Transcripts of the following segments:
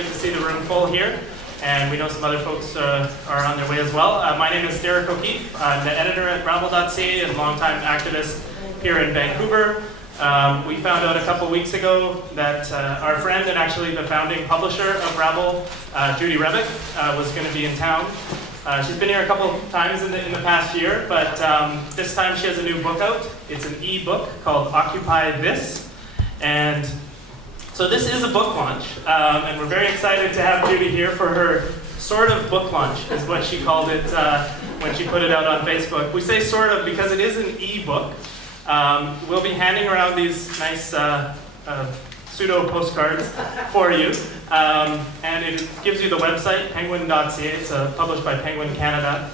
good to see the room full here, and we know some other folks are on their way as well. My name is Derrick. I'm the editor at Rabble.ca and longtime activist here in Vancouver. We found out a couple weeks ago that our friend and actually the founding publisher of Rabble, Judy Rebick, was going to be in town. She's been here a couple of times in the past year, but this time she has a new book out. It's an e-book called Occupy This. And so this is a book launch, and we're very excited to have Judy here for her sort of book launch, is what she called it when she put it out on Facebook. We say sort of because it is an e-book. We'll be handing around these nice pseudo postcards for you, and it gives you the website, Penguin.ca. It's published by Penguin Canada.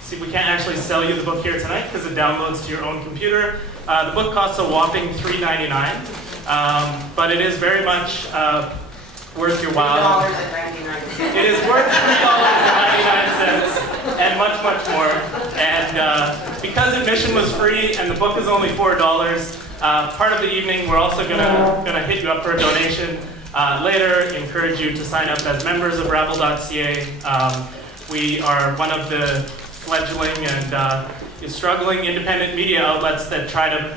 See, we can't actually sell you the book here tonight because it downloads to your own computer. The book costs a whopping $3.99. But it is very much worth your while. It is worth $3.99 and much, much more. And because admission was free and the book is only $4, part of the evening we're also gonna hit you up for a donation later. Encourage you to sign up as members of Rabble.ca. We are one of the fledgling and struggling independent media outlets that try to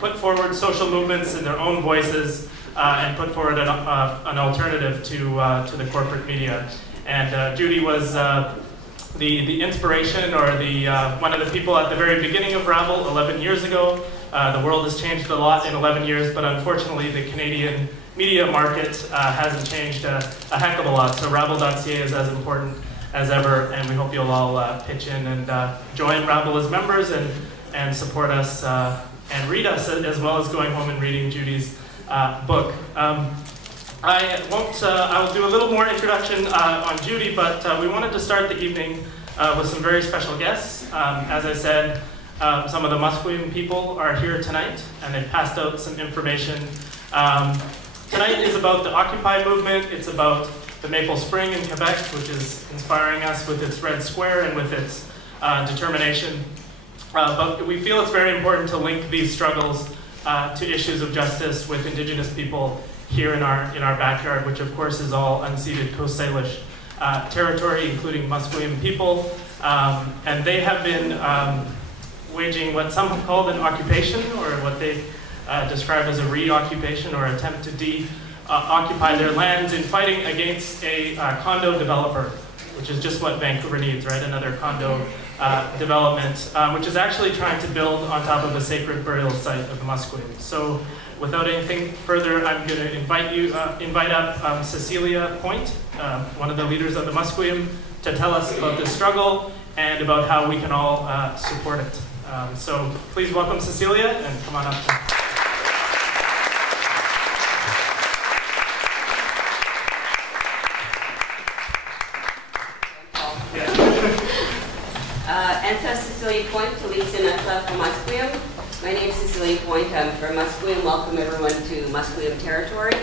put forward social movements in their own voices and put forward an alternative to the corporate media. And Judy was the inspiration, or one of the people at the very beginning of Rabble 11 years ago. The world has changed a lot in 11 years, but unfortunately the Canadian media market hasn't changed a heck of a lot. So Rabble.ca is as important as ever, and we hope you'll all pitch in and join Rabble as members and support us and read us, as well as going home and reading Judy's book. I will do a little more introduction on Judy, but we wanted to start the evening with some very special guests. As I said, some of the Musqueam people are here tonight, and they've passed out some information. Tonight is about the Occupy movement. It's about the Maple Spring in Quebec, which is inspiring us with its red square and with its determination. But we feel it's very important to link these struggles to issues of justice with Indigenous people here in our backyard, which of course is all unceded Coast Salish territory, including Musqueam people. And they have been waging what some have called an occupation, or what they describe as a reoccupation or attempt to occupy their lands in fighting against a condo developer, which is just what Vancouver needs, right? Another condo development, which is actually trying to build on top of a sacred burial site of the Musqueam. So without anything further, I'm going to invite up Cecilia Point, one of the leaders of the Musqueam, to tell us about this struggle and about how we can all support it. So please welcome Cecilia, and come on up. Cecilia Point, Musqueam. My name is Cecilia Point. I'm from Musqueam. Welcome everyone to Musqueam territory.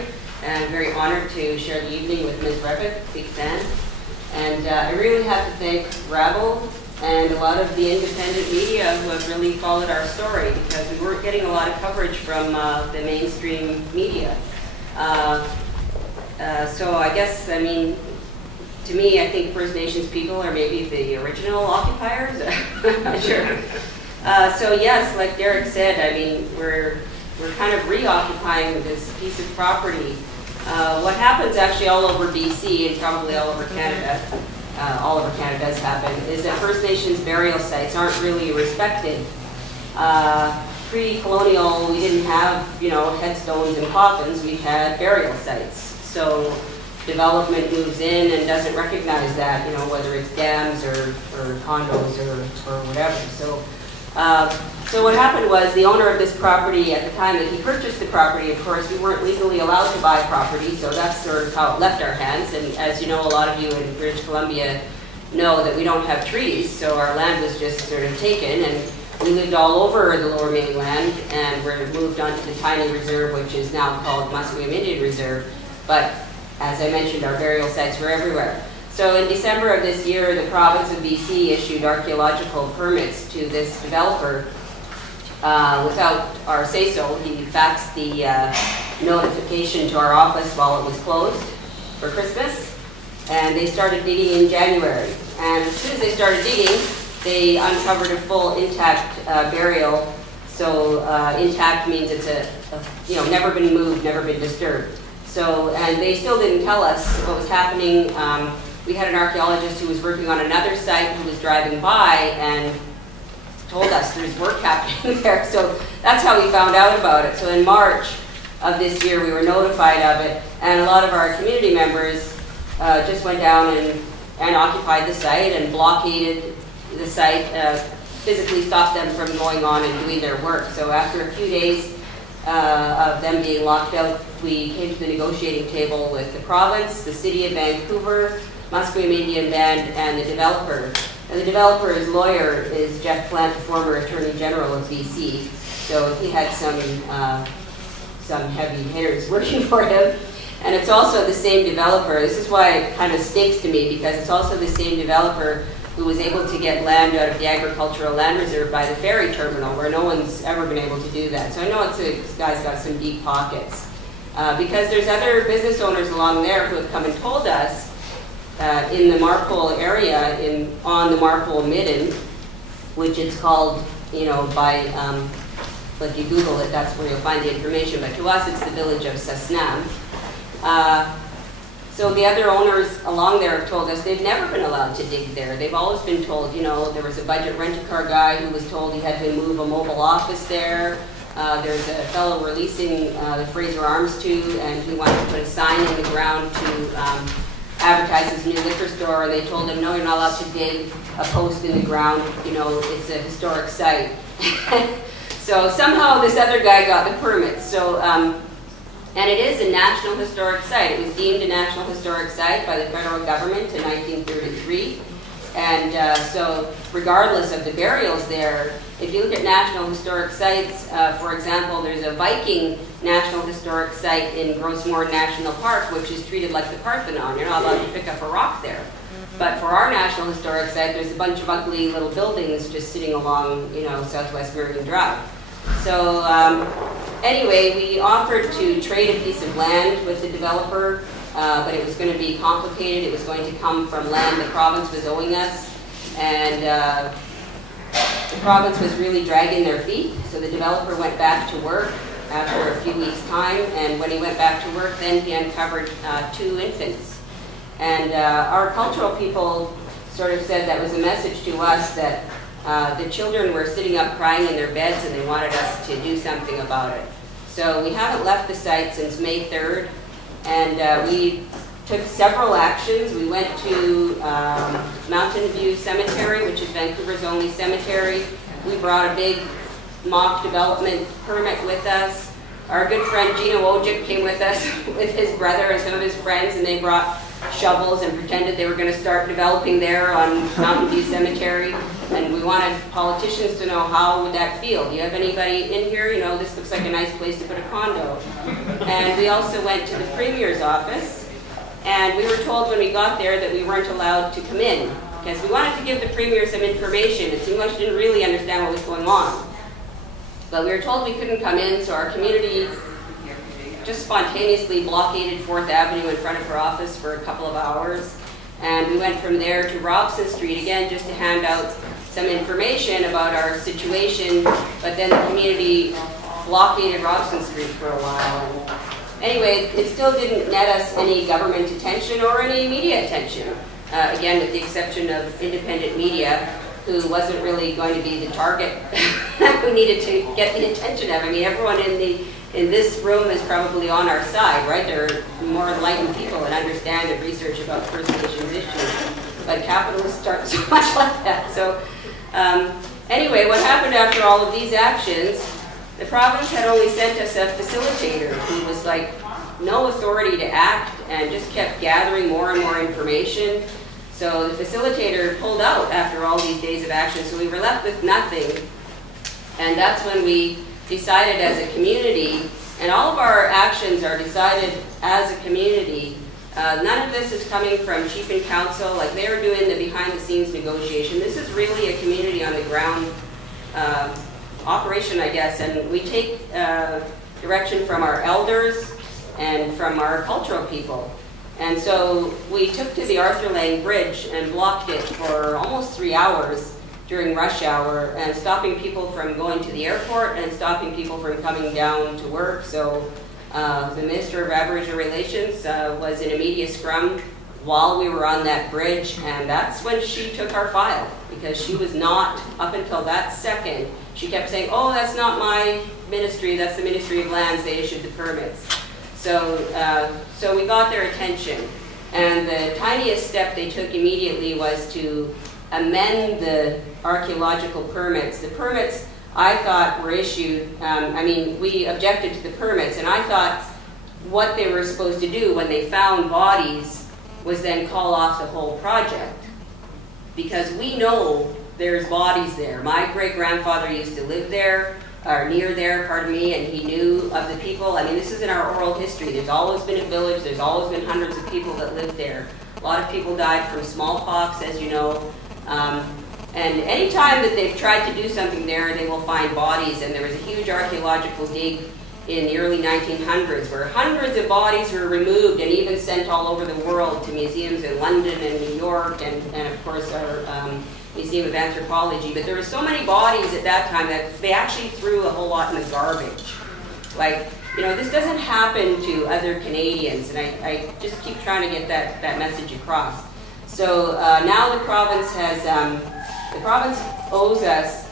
And I'm very honored to share the evening with Ms. Rebick, big fan. And I really have to thank Rabble and a lot of the independent media who have really followed our story, because we weren't getting a lot of coverage from the mainstream media. So I guess, I mean, to me, I think First Nations people are maybe the original occupiers. I'm not sure. So yes, like Derrick said, I mean, we're kind of reoccupying this piece of property. What happens actually all over BC and probably all over Canada, all over Canada does happen, is that First Nations burial sites aren't really respected. Pre-colonial, we didn't have, headstones and coffins. We had burial sites. So development moves in and doesn't recognize that, whether it's dams or condos or whatever. So what happened was, the owner of this property at the time that he purchased the property, of course, we weren't legally allowed to buy property, so that's sort of how it left our hands. And as you know, a lot of you in British Columbia know that we don't have trees, so our land was just sort of taken, and we lived all over the Lower Mainland, and we're moved on to the tiny reserve, which is now called Musqueam Indian Reserve. But as I mentioned, our burial sites were everywhere. So in December of this year, the province of BC issued archaeological permits to this developer without our say-so. He faxed the notification to our office while it was closed for Christmas, and they started digging in January. And as soon as they started digging, they uncovered a full intact burial. So intact means it's never been moved, never been disturbed. So, and they still didn't tell us what was happening. We had an archaeologist who was working on another site who was driving by and told us there's work happening there. So that's how we found out about it. So in March of this year, we were notified of it, and a lot of our community members just went down and occupied the site and blockaded the site, physically stopped them from going on and doing their work. So after a few days of them being locked out, we came to the negotiating table with the province, the City of Vancouver, Musqueam Indian Band, and the developer. And the developer's lawyer is Jeff Plant, the former Attorney General of BC. So he had some heavy hitters working for him. And it's also the same developer. This is why it kind of stinks to me, because it's also the same developer who was able to get land out of the agricultural land reserve by the ferry terminal, where no one's ever been able to do that. So I know this guy's got some deep pockets. Because there's other business owners along there who have come and told us in the Marpole area, on the Marpole Midden, which it's called, like you Google it, that's where you'll find the information. But to us, it's the village of Sasnam. So the other owners along there have told us they've never been allowed to dig there. They've always been told, there was a budget rent-a-car guy who was told he had to move a mobile office there. There's a fellow we're leasing the Fraser Arms to, and he wanted to put a sign in the ground to advertise his new liquor store, and they told him, no, you're not allowed to dig a post in the ground, it's a historic site. So somehow this other guy got the permit. So, and it is a National Historic Site. It was deemed a National Historic Site by the federal government in 1933. And so regardless of the burials there, if you look at National Historic Sites, for example, there's a Viking National Historic Site in Grossmoor National Park, which is treated like the Parthenon. You're not allowed to pick up a rock there. But for our National Historic Site, there's a bunch of ugly little buildings just sitting along, Southwest Meridian Drive. So anyway, we offered to trade a piece of land with the developer, but it was going to be complicated. It was going to come from land the province was owing us, and the province was really dragging their feet. So the developer went back to work after a few weeks' time, and when he went back to work, then he uncovered 2 infants. And our cultural people sort of said that was a message to us that the children were sitting up crying in their beds and they wanted us to do something about it. So we haven't left the site since May 3rd, and we took several actions. We went to Mountain View Cemetery, which is Vancouver's only cemetery. We brought a big mock development permit with us. Our good friend Gino Wojcik came with us with his brother and some of his friends, and they brought shovels and pretended they were going to start developing there on Mountain View Cemetery. And we wanted politicians to know, how would that feel? Do you have anybody in here? This looks like a nice place to put a condo. And we also went to the Premier's office, and we were told when we got there that we weren't allowed to come in, because we wanted to give the Premier some information. It seemed like she didn't really understand what was going on. But we were told we couldn't come in, so our community just spontaneously blockaded 4th Avenue in front of her office for a couple of hours. And we went from there to Robson Street, again, just to hand out some information about our situation, but then the community blockaded Robson Street for a while. And anyway, it still didn't net us any government attention or any media attention, again, with the exception of independent media, who wasn't really going to be the target who needed to get the attention of. I mean, everyone in this room is probably on our side, right? They're more enlightened people and understand and research about First Nations issues. But capitalists aren't so much like that. So anyway, what happened after all of these actions, the province had only sent us a facilitator who was like no authority to act and just kept gathering more and more information. So the facilitator pulled out after all these days of action, so we were left with nothing. And that's when we decided as a community, and all of our actions are decided as a community. None of this is coming from chief and council, like they were doing the behind-the-scenes negotiation. This is really a community on the ground operation, I guess. And we take, there direction from our elders and from our cultural people. And so we took to the Arthur Lang Bridge and blocked it for almost 3 hours during rush hour, and stopping people from going to the airport and stopping people from coming down to work. So the Minister of Aboriginal Relations was in a media scrum while we were on that bridge, and that's when she took our file, because she was not, up until that second, she kept saying, oh, that's not my ministry, that's the Ministry of Lands, they issued the permits. So, so we got their attention, and the tiniest step they took immediately was to amend the archaeological permits. The permits, I thought, were issued, I mean, we objected to the permits, and I thought what they were supposed to do when they found bodies was then call off the whole project. Because we know there's bodies there. My great-grandfather used to live there, or near there, pardon me, and he knew of the people. I mean, this is in our oral history. There's always been a village, there's always been hundreds of people that lived there. A lot of people died from smallpox, as you know. And any time that they've tried to do something there, they will find bodies. And there was a huge archaeological dig in the early 1900s where hundreds of bodies were removed and even sent all over the world to museums in London and New York and of course our Museum of Anthropology. But there were so many bodies at that time that they actually threw a whole lot in the garbage. Like, you know, this doesn't happen to other Canadians, and I just keep trying to get that message across. So now the province has, the province owes us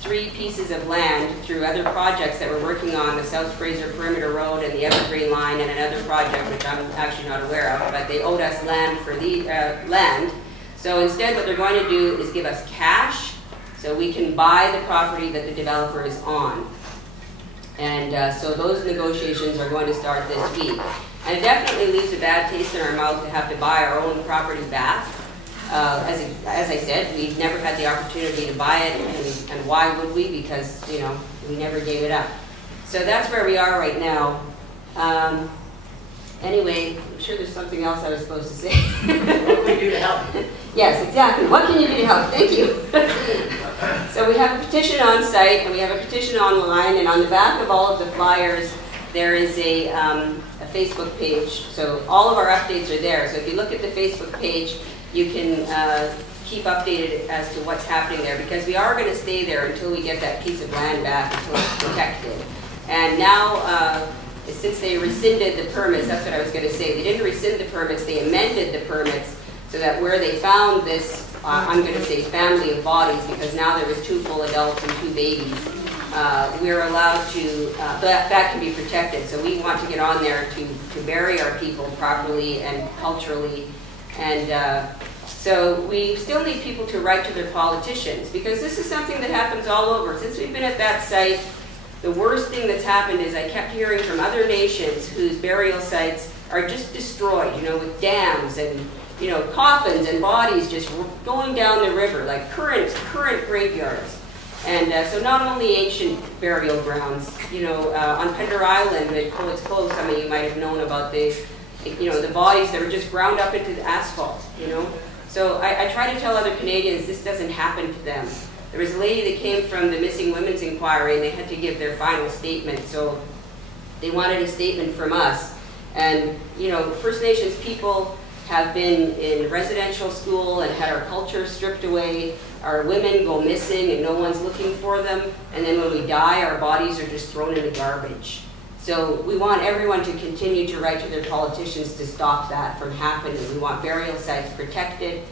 3 pieces of land through other projects that we're working on, the South Fraser Perimeter Road and the Evergreen Line and another project which I'm actually not aware of, but they owed us land for the land. So instead what they're going to do is give us cash so we can buy the property that the developer is on. And so those negotiations are going to start this week. And it definitely leaves a bad taste in our mouth to have to buy our own property back. As I said, we've never had the opportunity to buy it, and why would we? Because, you know, we never gave it up. So that's where we are right now. Anyway, I'm sure there's something else I was supposed to say. What can we do to help? Yes, exactly. What can you do to help? Thank you. So we have a petition on site, and we have a petition online, and on the back of all of the flyers, there is a Facebook page. So all of our updates are there. So if you look at the Facebook page, you can keep updated as to what's happening there, because we are going to stay there until we get that piece of land back, until it's protected. And now, since they rescinded the permits, that's what I was going to say. They didn't rescind the permits, they amended the permits so that where they found this, I'm going to say family of bodies, because now there was 2 full adults and 2 babies. We're allowed to, that can be protected. So we want to get on there to bury our people properly and culturally. And so we still need people to write to their politicians, because this is something that happens all over. Since we've been at that site, the worst thing that's happened is I kept hearing from other nations whose burial sites are just destroyed, you know, with dams and, you know, coffins and bodies just going down the river, like current graveyards. And so not only ancient burial grounds, you know, on Pender Island at Poets Cove, some of you might have known about the, you know, the bodies that were just ground up into the asphalt, you know. So I try to tell other Canadians this doesn't happen to them. There was a lady that came from the Missing Women's Inquiry, and they had to give their final statement. So they wanted a statement from us. And, you know, First Nations people have been in residential school and had our culture stripped away. Our women go missing and no one's looking for them. And then when we die, our bodies are just thrown in the garbage. So we want everyone to continue to write to their politicians to stop that from happening. We want burial sites protected,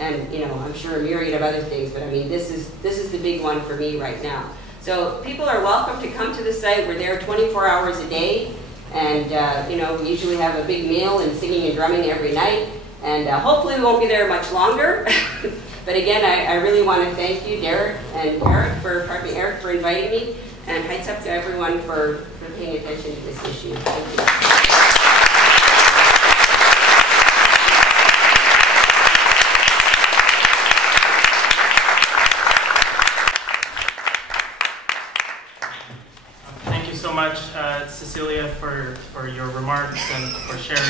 and, you know, I'm sure a myriad of other things, but I mean, this is the big one for me right now. So people are welcome to come to the site. We're there 24 hours a day, and you know, we usually have a big meal and singing and drumming every night, and hopefully we won't be there much longer. But again, I really want to thank you, Derrick and Eric for inviting me, and heights up to everyone for paying attention to this issue. Thank you. Thank you so much, Cecilia, for your remarks and for sharing.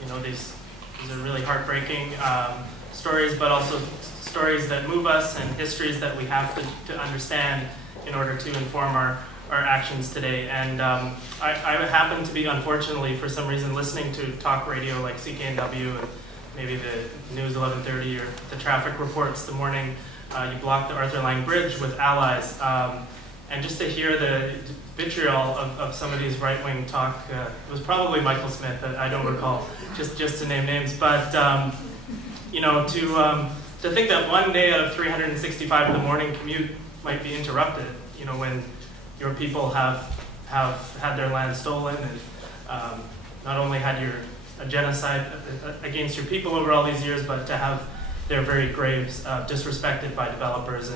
You know, these are really heartbreaking stories, but also stories that move us and histories that we have to understand in order to inform our our actions today. And I happen to be, unfortunately, for some reason, listening to talk radio like CKNW and maybe the News 1130 or the traffic reports the morning. You blocked the Arthur Lang Bridge with allies. And just to hear the vitriol of some of these right-wing talk, it was probably Michael Smith, I don't recall, just to name names. But you know, to think that one day out of 365 of the morning commute might be interrupted, you know, when your people have had their land stolen and not only had a genocide against your people over all these years, but to have their very graves disrespected by developers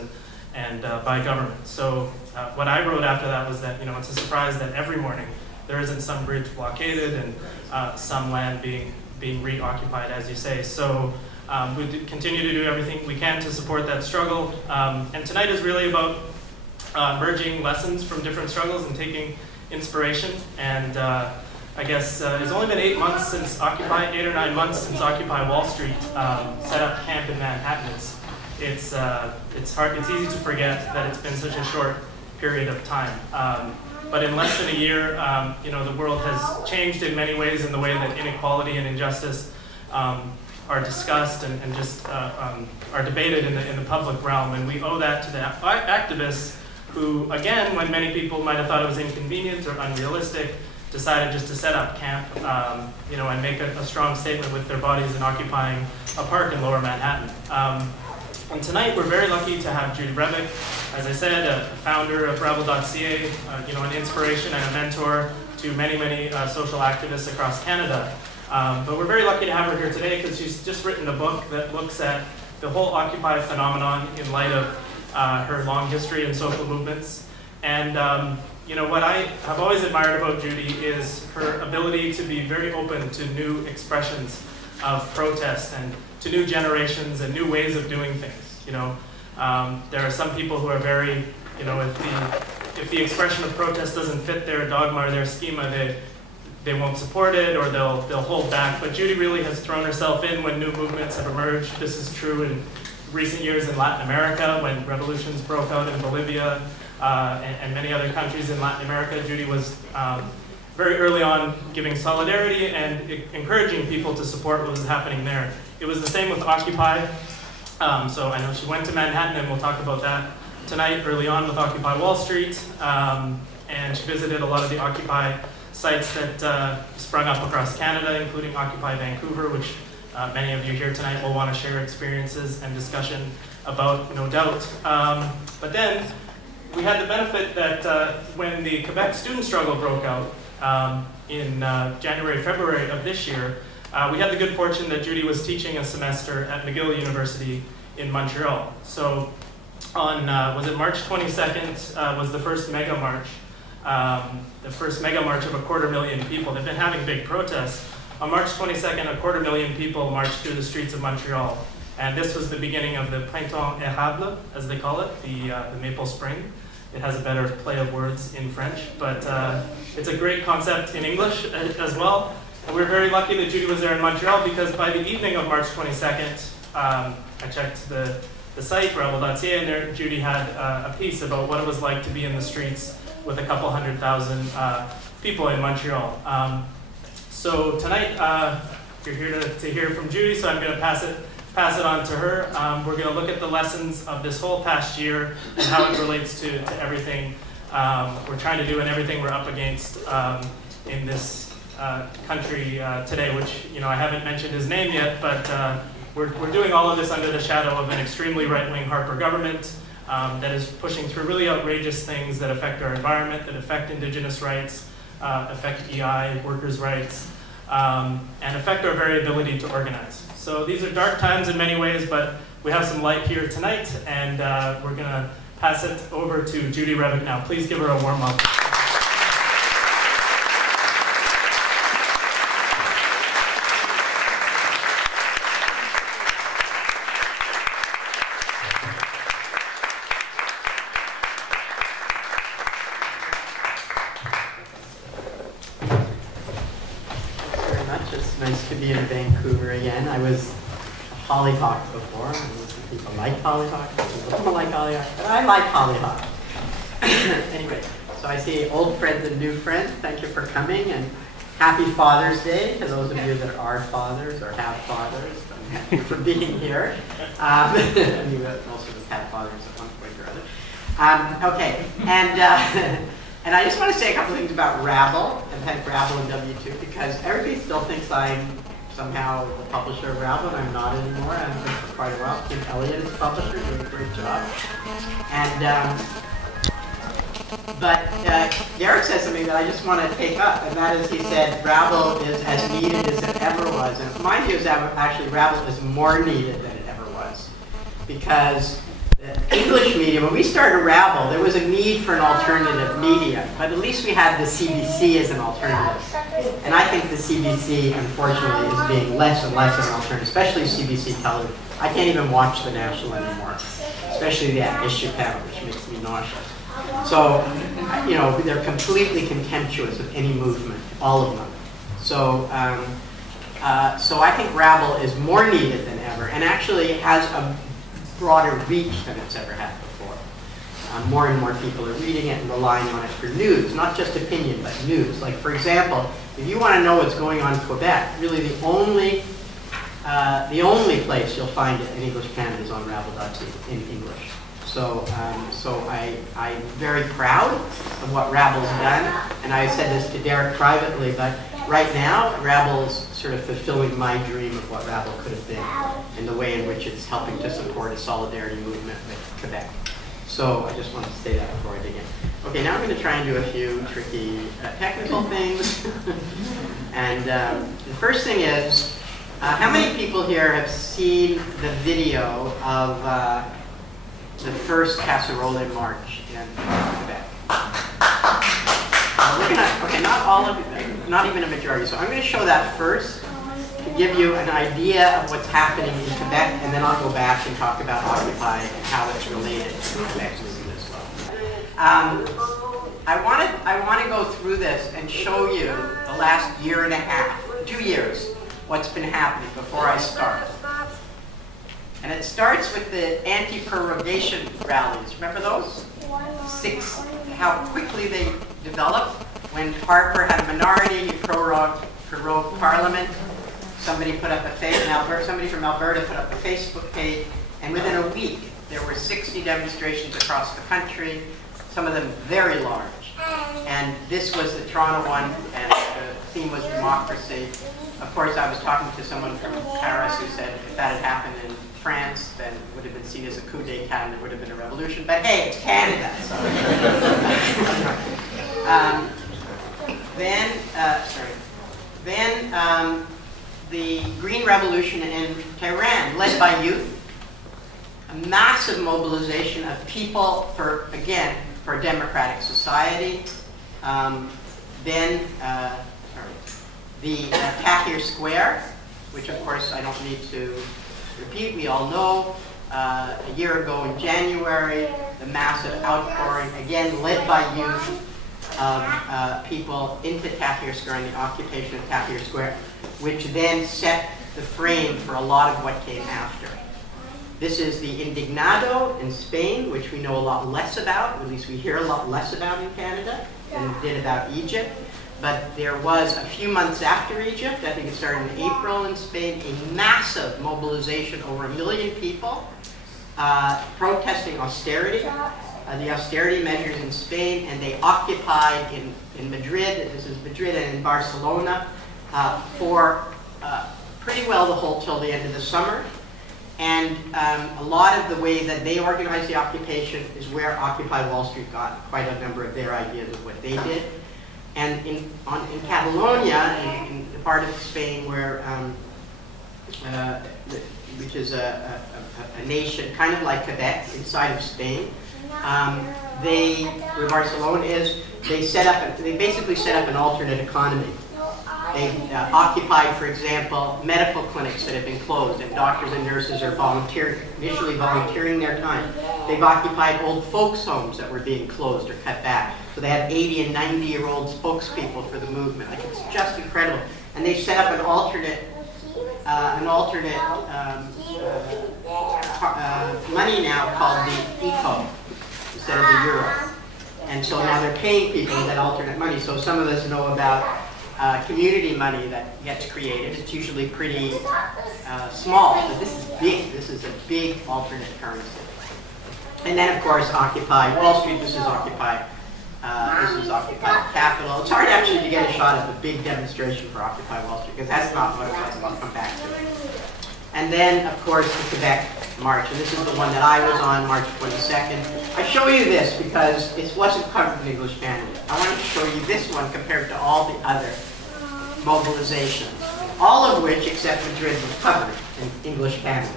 and by government. So what I wrote after that was that, you know, it's a surprise that every morning there isn't some bridge blockaded and some land being reoccupied, as you say. So we continue to do everything we can to support that struggle. And tonight is really about merging lessons from different struggles and taking inspiration. And I guess it's only been 8 months since Occupy, 8 or 9 months since Occupy Wall Street set up camp in Manhattan. It's easy to forget that it's been such a short period of time. But in less than a year, you know, the world has changed in many ways in the way that inequality and injustice are discussed and just are debated in the public realm. And we owe that to the activists who, again, when many people might have thought it was inconvenient or unrealistic, decided just to set up camp, you know, and make a strong statement with their bodies in occupying a park in Lower Manhattan. And tonight we're very lucky to have Judy Rebick, as I said, a founder of Rabble.ca, you know, an inspiration and a mentor to many, many social activists across Canada. But we're very lucky to have her here today because she's just written a book that looks at the whole Occupy phenomenon in light of her long history in social movements. And you know, what I have always admired about Judy is her ability to be very open to new expressions of protest and to new generations and new ways of doing things. You know, there are some people who are very, you know, if the expression of protest doesn't fit their dogma or their schema, they won't support it or they'll hold back. But Judy really has thrown herself in when new movements have emerged. This is true in recent years in Latin America when revolutions broke out in Bolivia and many other countries in Latin America. Judy was very early on giving solidarity and encouraging people to support what was happening there. It was the same with Occupy. So I know she went to Manhattan, and we'll talk about that tonight early on with Occupy Wall Street. And she visited a lot of the Occupy sites that sprung up across Canada, including Occupy Vancouver, which many of you here tonight will want to share experiences and discussion about, no doubt. But then we had the benefit that when the Quebec student struggle broke out in January, February of this year, we had the good fortune that Judy was teaching a semester at McGill University in Montreal. So on, was it March 22nd was the first mega march. The first mega march of 250,000 people. They've been having big protests. On March 22nd, 250,000 people marched through the streets of Montreal. And this was the beginning of the Printemps Érable, as they call it, the Maple Spring. It has a better play of words in French, but it's a great concept in English as well. And we're very lucky that Judy was there in Montreal because by the evening of March 22nd, I checked the site, Rabble.ca, and there Judy had a piece about what it was like to be in the streets with a couple 100,000 people in Montreal. So tonight, you're here to hear from Judy, so I'm going to pass it on to her. We're going to look at the lessons of this whole past year and how it relates to everything we're trying to do and everything we're up against in this country today, which, you know, I haven't mentioned his name yet, but we're doing all of this under the shadow of an extremely right-wing Harper government that is pushing through really outrageous things that affect our environment, that affect Indigenous rights, affect EI, workers' rights, and affect our very ability to organize. So these are dark times in many ways, but we have some light here tonight, and we're going to pass it over to Judy Rebick now. Please give her a warm up. Nice to be in Vancouver again. I was hollyhock before. People like hollyhock, people don't like hollyhock, but I like hollyhock. Anyway, So I see old friends and new friends. Thank you for coming, and happy Father's Day to those of you that are fathers or have fathers. Thank you for being here. And you also just had fathers at one point or other. Okay, and I just want to say a couple things about Rabble, and thank Rabble and W2, because everybody still thinks I'm somehow the publisher of Rabble, and I'm not anymore. I've been for quite a while. Tim Elliott is the publisher, doing a great job. And but Derrick said something that I just want to take up, and that is, he said Rabble is as needed as it ever was. And my view is that actually Rabble is more needed than it ever was, because English media, when we started Rabble, there was a need for an alternative media, but at least we had the CBC as an alternative. And I think the CBC, unfortunately, is being less and less of an alternative, especially CBC television. I can't even watch the National anymore, especially that issue panel, which makes me nauseous. So, you know, they're completely contemptuous of any movement, all of them. So, so I think Rabble is more needed than ever, and actually has a broader reach than it's ever had before. More and more people are reading it and relying on it for news, not just opinion, but news. Like, for example, if you want to know what's going on in Quebec, really the only place you'll find it in English Canada is on Rabble.ca in English. So, I'm very proud of what Rabble's done, and I said this to Derrick privately, but right now, Rabble is sort of fulfilling my dream of what Rabble could have been, in the way in which it's helping to support a solidarity movement with Quebec. So I just wanted to say that before I dig in. Okay, now I'm going to try and do a few tricky technical things. And the first thing is, how many people here have seen the video of the first Casserole March in Quebec? Okay, not all of you, not even a majority. So I'm going to show that first to give you an idea of what's happening in Quebec, and then I'll go back and talk about Occupy and how it's related to the Quebec movement as well. I want to go through this and show you the last year and a half, 2 years, what's been happening before I start. And it starts with the anti-prorogation rallies. Remember those? How quickly they developed. When Harper had a minority, he prorogued Parliament. Somebody put up somebody from Alberta put up a Facebook page, and within a week there were 60 demonstrations across the country, some of them very large. And this was the Toronto one, and the theme was democracy. Of course, I was talking to someone from Paris who said if that had happened in France, then it would have been seen as a coup d'etat and there would have been a revolution. But hey, it's Canada. So. Then the Green Revolution in Tehran, led by youth, a massive mobilization of people for a democratic society. The Tahrir Square, which of course I don't need to repeat, we all know. A year ago in January, the massive outpouring, again led by youth, of people into Tahrir Square and the occupation of Tahrir Square, which then set the frame for a lot of what came after. This is the Indignado in Spain, which we know a lot less about, at least we hear a lot less about in Canada than we did about Egypt. But there was, a few months after Egypt, I think it started in April in Spain, a massive mobilization, over 1 million people, protesting austerity, the austerity measures in Spain, and they occupied in Madrid, this is Madrid, and in Barcelona, for pretty well the whole till the end of the summer. And a lot of the way that they organized the occupation is where Occupy Wall Street got quite a number of their ideas of what they did. And in Catalonia, in the part of Spain where, which is a nation kind of like Quebec inside of Spain, where Barcelona is, they basically set up an alternate economy. They occupied, for example, medical clinics that have been closed, and doctors and nurses are initially volunteering their time. They've occupied old folks' homes that were being closed or cut back. So they had 80 and 90-year-old spokespeople for the movement. Like, it's just incredible. And they set up an alternate money now called the ECO instead of the euro. And so now they're paying people with that alternate money. So some of us know about community money that gets created. It's usually pretty small, but this is big. This is a big alternate currency. And then, of course, Occupy Wall Street. This is Occupy Capital. It's hard actually to get a shot at the big demonstration for Occupy Wall Street because that's not what it was. I'll come back to it. And then, of course, the Quebec March. And this is the one that I was on, March 22nd. I show you this because it wasn't covered in English Canada. I want to show you this one compared to all the other mobilizations, all of which, except Madrid, was covered in English Canada.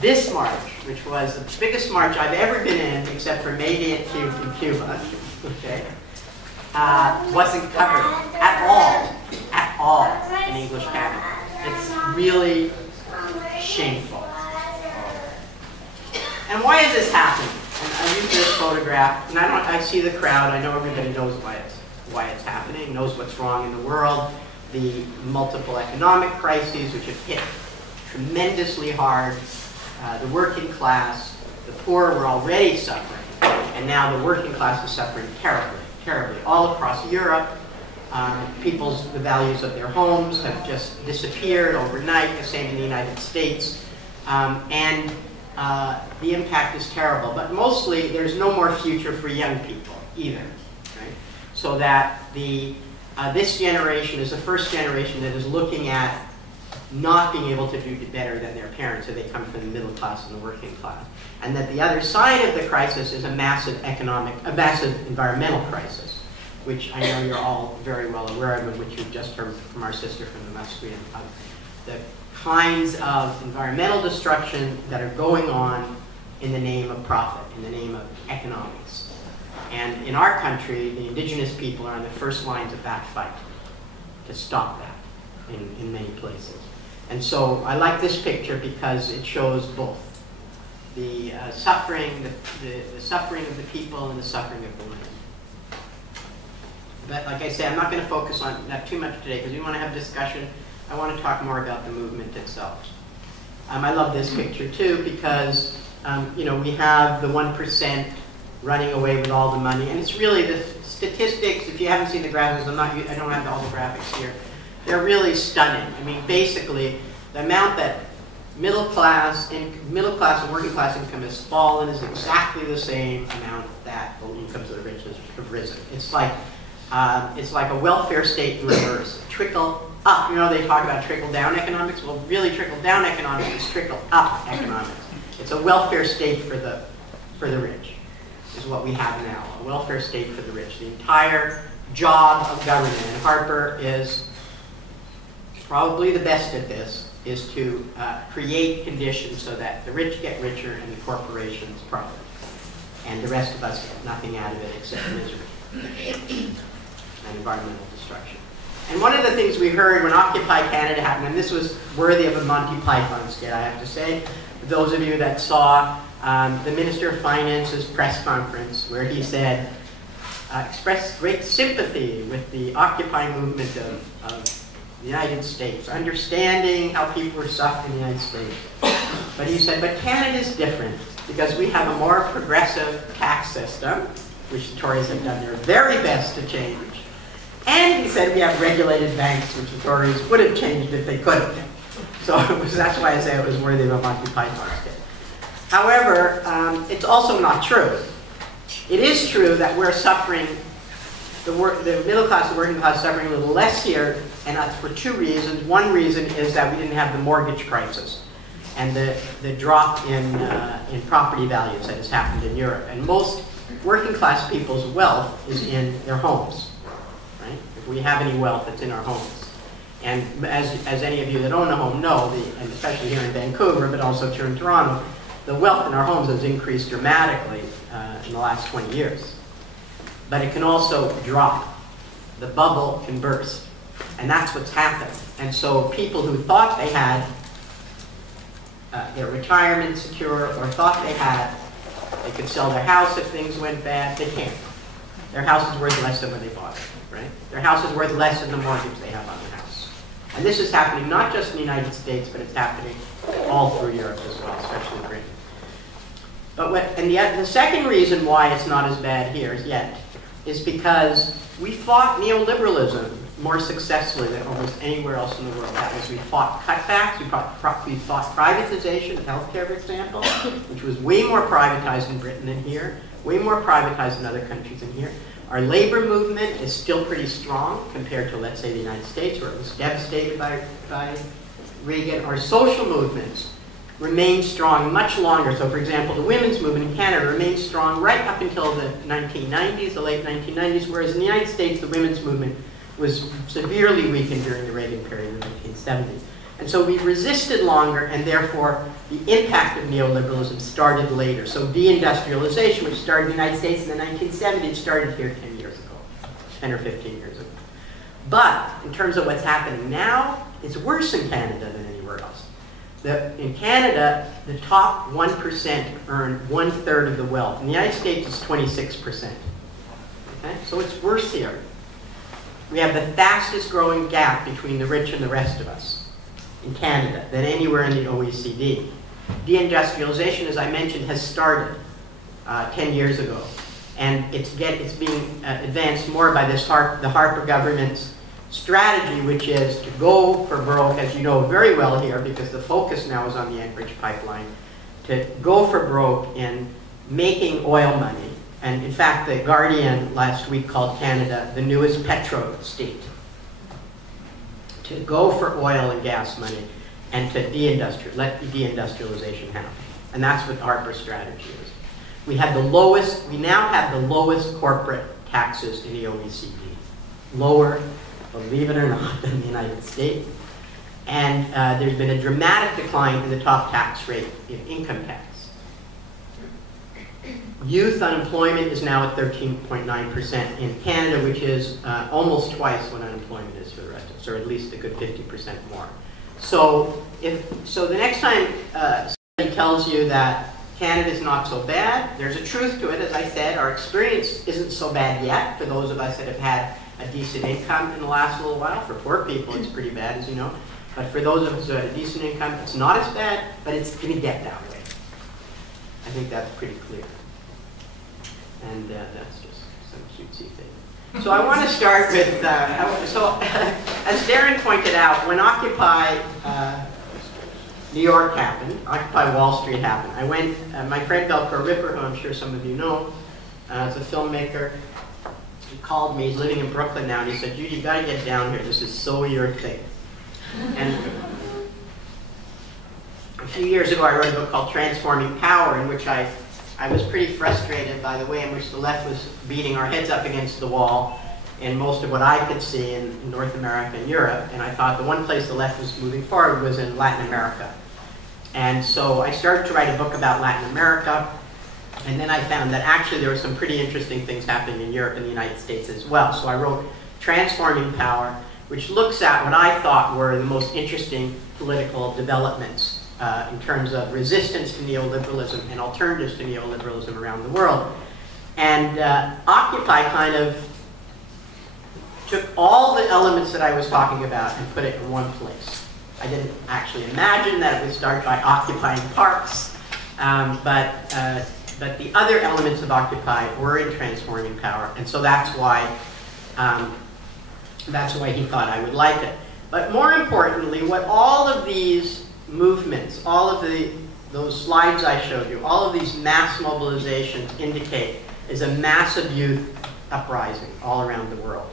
This march, which was the biggest march I've ever been in, except for May Day in Cuba, okay, wasn't covered at all in English Canada. It's really shameful. And why is this happening? And I use this photograph, and I see the crowd. I know everybody knows why it's happening, knows what's wrong in the world, the multiple economic crises which have hit tremendously hard. The working class, the poor were already suffering, and now the working class is suffering terribly, terribly. All across Europe, the values of their homes have just disappeared overnight, the same in the United States, and the impact is terrible. But mostly, there's no more future for young people either, right? So that this generation is the first generation that is looking at not being able to do better than their parents if they come from the middle class and the working class. And that the other side of the crisis is a massive environmental crisis, which I know you're all very well aware of, and which you've just heard from our sister from the Musqueam, the kinds of environmental destruction that are going on in the name of profit, in the name of economics. And in our country, the indigenous people are on the first lines of that fight to stop that in many places. And so I like this picture because it shows both the suffering, the suffering of the people and the suffering of the land. But like I say, I'm not going to focus on that too much today because we want to have discussion. I want to talk more about the movement itself. I love this picture too because we have the 1% running away with all the money, and it's really the statistics. If you haven't seen the graphics, I don't have all the graphics here. They're really stunning. I mean, basically, the amount that middle class and working class income has fallen is exactly the same amount that the incomes of the rich have risen. It's like a welfare state in reverse. Trickle up. You know, they talk about trickle-down economics. Well, really, trickle-down economics is trickle-up economics. It's a welfare state for the rich, is what we have now. A welfare state for the rich. The entire job of government, and Harper is probably the best at this, is to create conditions so that the rich get richer and the corporations profit. And the rest of us get nothing out of it except misery and environmental destruction. And one of the things we heard when Occupy Canada happened, and this was worthy of a Monty Python skit, I have to say, for those of you that saw the Minister of Finance's press conference where he said, expressed great sympathy with the Occupy movement of the United States, understanding how people were suffering in the United States. But he said, but Canada's different because we have a more progressive tax system, which the Tories have done their very best to change. And he said we have regulated banks, which the Tories would have changed if they could have. So that's why I say it was worthy of a Monty Python skit. However, it's also not true. It is true that we're suffering, the middle class and working class suffering a little less here, and that's for two reasons. One reason is that we didn't have the mortgage crisis and the drop in property values that has happened in Europe. And most working class people's wealth is in their homes, right? If we have any wealth, it's in our homes. And as any of you that own a home know, and especially here in Vancouver, but also here in Toronto, the wealth in our homes has increased dramatically in the last 20 years. But it can also drop. The bubble can burst. And that's what's happened. And so people who thought they had their retirement secure or thought they could sell their house if things went bad, they can't. Their house is worth less than when they bought it, right? Their house is worth less than the mortgage they have on the house. And this is happening not just in the United States, but it's happening all through Europe as well, especially Britain. The second reason why it's not as bad here yet is because we fought neoliberalism more successfully than almost anywhere else in the world. That is, we fought cutbacks, we fought privatization of healthcare, for example, which was way more privatized in Britain than here, way more privatized in other countries than here. Our labor movement is still pretty strong compared to, let's say, the United States, where it was devastated by Reagan. Our social movements remain strong much longer. So, for example, the women's movement in Canada remained strong right up until the 1990s, the late 1990s, whereas in the United States, the women's movement was severely weakened during the Reagan period in the 1970s. And so we resisted longer, and therefore the impact of neoliberalism started later. So deindustrialization, which started in the United States in the 1970s, started here 10 years ago, 10 or 15 years ago. But in terms of what's happening now, it's worse in Canada than anywhere else. In Canada, the top 1% earn 1/3 of the wealth. In the United States, it's 26%. Okay? So it's worse here. We have the fastest growing gap between the rich and the rest of us in Canada than anywhere in the OECD. Deindustrialization, as I mentioned, has started 10 years ago. And it's being advanced more by the Harper government's strategy, which is to go for broke, as you know very well here, because the focus now is on the Anchorage pipeline, to go for broke in making oil money. And in fact, the Guardian last week called Canada the newest petro state. To go for oil and gas money and to let the deindustrialization happen. And that's what Harper's strategy is. We now have the lowest corporate taxes in the OECD. Lower, believe it or not, than the United States. And there's been a dramatic decline in the top tax rate in income tax. Youth unemployment is now at 13.9% in Canada, which is almost twice what unemployment is for the rest of us, or at least a good 50% more. So the next time somebody tells you that Canada is not so bad, there's a truth to it. As I said, our experience isn't so bad yet for those of us that have had a decent income in the last little while. For poor people, it's pretty bad, as you know. But for those of us who had a decent income, it's not as bad, but it's going to get that way. I think that's pretty clear. And that's just some cutesy thing. So I want to start with, as Darren pointed out, when Occupy New York happened, Occupy Wall Street happened, I went, my friend Velcro Ripper, who I'm sure some of you know, is a filmmaker. He called me, he's living in Brooklyn now, and he said, Judy, you got to get down here, this is so your thing. And a few years ago, I wrote a book called Transforming Power, in which I was pretty frustrated by the way in which the left was beating our heads up against the wall in most of what I could see in North America and Europe. And I thought the one place the left was moving forward was in Latin America. And so I started to write a book about Latin America. And then I found that actually there were some pretty interesting things happening in Europe and the United States as well. So I wrote Transforming Power, which looks at what I thought were the most interesting political developments in terms of resistance to neoliberalism and alternatives to neoliberalism around the world. And Occupy kind of took all the elements that I was talking about and put it in one place. I didn't actually imagine that it would start by occupying parks, but the other elements of Occupy were in Transforming Power, and so that's why he thought I would like it. But more importantly, what all of these movements, all of those slides I showed you, all of these mass mobilizations indicate is a massive youth uprising all around the world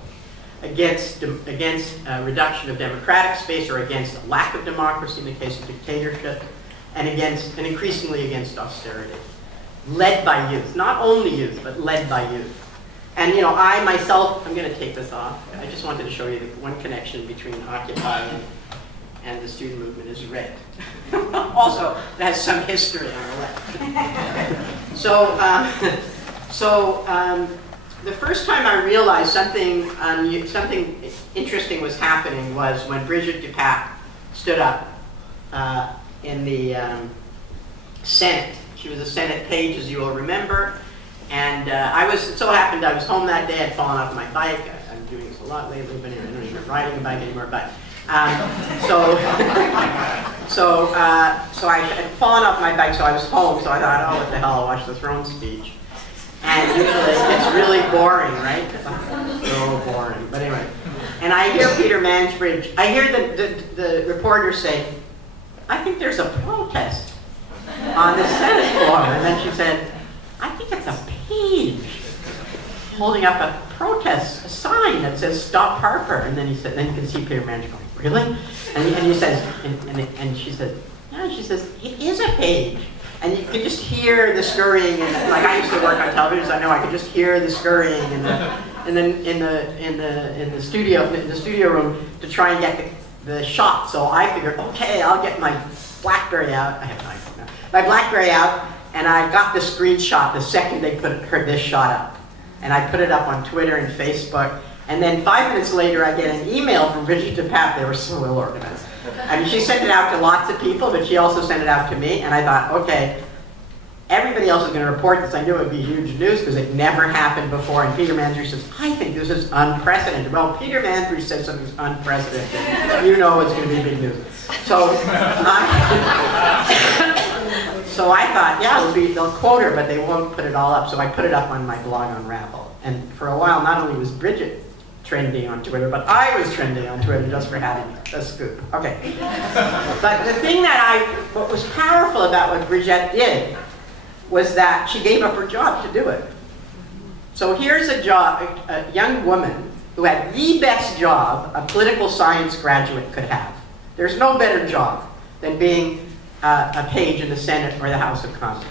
against reduction of democratic space, or against a lack of democracy in the case of dictatorship, and increasingly against austerity. Led by youth, not only youth, but led by youth. And you know, I myself, I'm going to take this off. I just wanted to show you the one connection between Occupy and the student movement is red. Also, it has some history on the left. The first time I realized something interesting was happening was when Brigitte Dupac stood up in the Senate. She was a Senate page, as you will remember. And it so happened I was home that day. I'd fallen off my bike. I'm doing this a lot lately, but anyway, I don't even riding a bike anymore. But So I had fallen off my bike, so I was home, so I thought, oh, what the hell, I'll watch the throne speech. And usually it's really boring, right? So boring. But anyway. And I hear Peter Mansbridge, I hear the reporter say, I think there's a protest on the Senate floor. And then she said, I think it's a page holding up a protest, a sign that says Stop Harper. And then he said, then you can see Peter Mansbridge going, really? And he says, and she says, yeah, she says, it is a page. And you can just hear the scurrying, and like I used to work on television, so I know I could just hear the scurrying, and then in the studio room to try and get the shot. So I figured, okay, I'll get my BlackBerry out. I have an iPhone now. My BlackBerry out, and I got the screenshot the second they heard this shot up, and I put it up on Twitter and Facebook. And then 5 minutes later, I get an email from Bridget DePape. They were so well organized. I mean, she sent it out to lots of people, but she also sent it out to me. And I thought, okay, everybody else is going to report this. I knew it would be huge news because it never happened before. And Peter Mansbridge says, I think this is unprecedented. Well, Peter Mansbridge says something's unprecedented. You know it's going to be big news. So so I thought, yeah, they'll quote her, but they won't put it all up. So I put it up on my blog on Rabble. And for a while, not only was Bridget trending on Twitter, but I was trending on Twitter just for having a scoop. Okay. But the thing what was powerful about what Bridget did was that she gave up her job to do it. So here's a young woman who had the best job a political science graduate could have. There's no better job than being a page in the Senate or the House of Congress.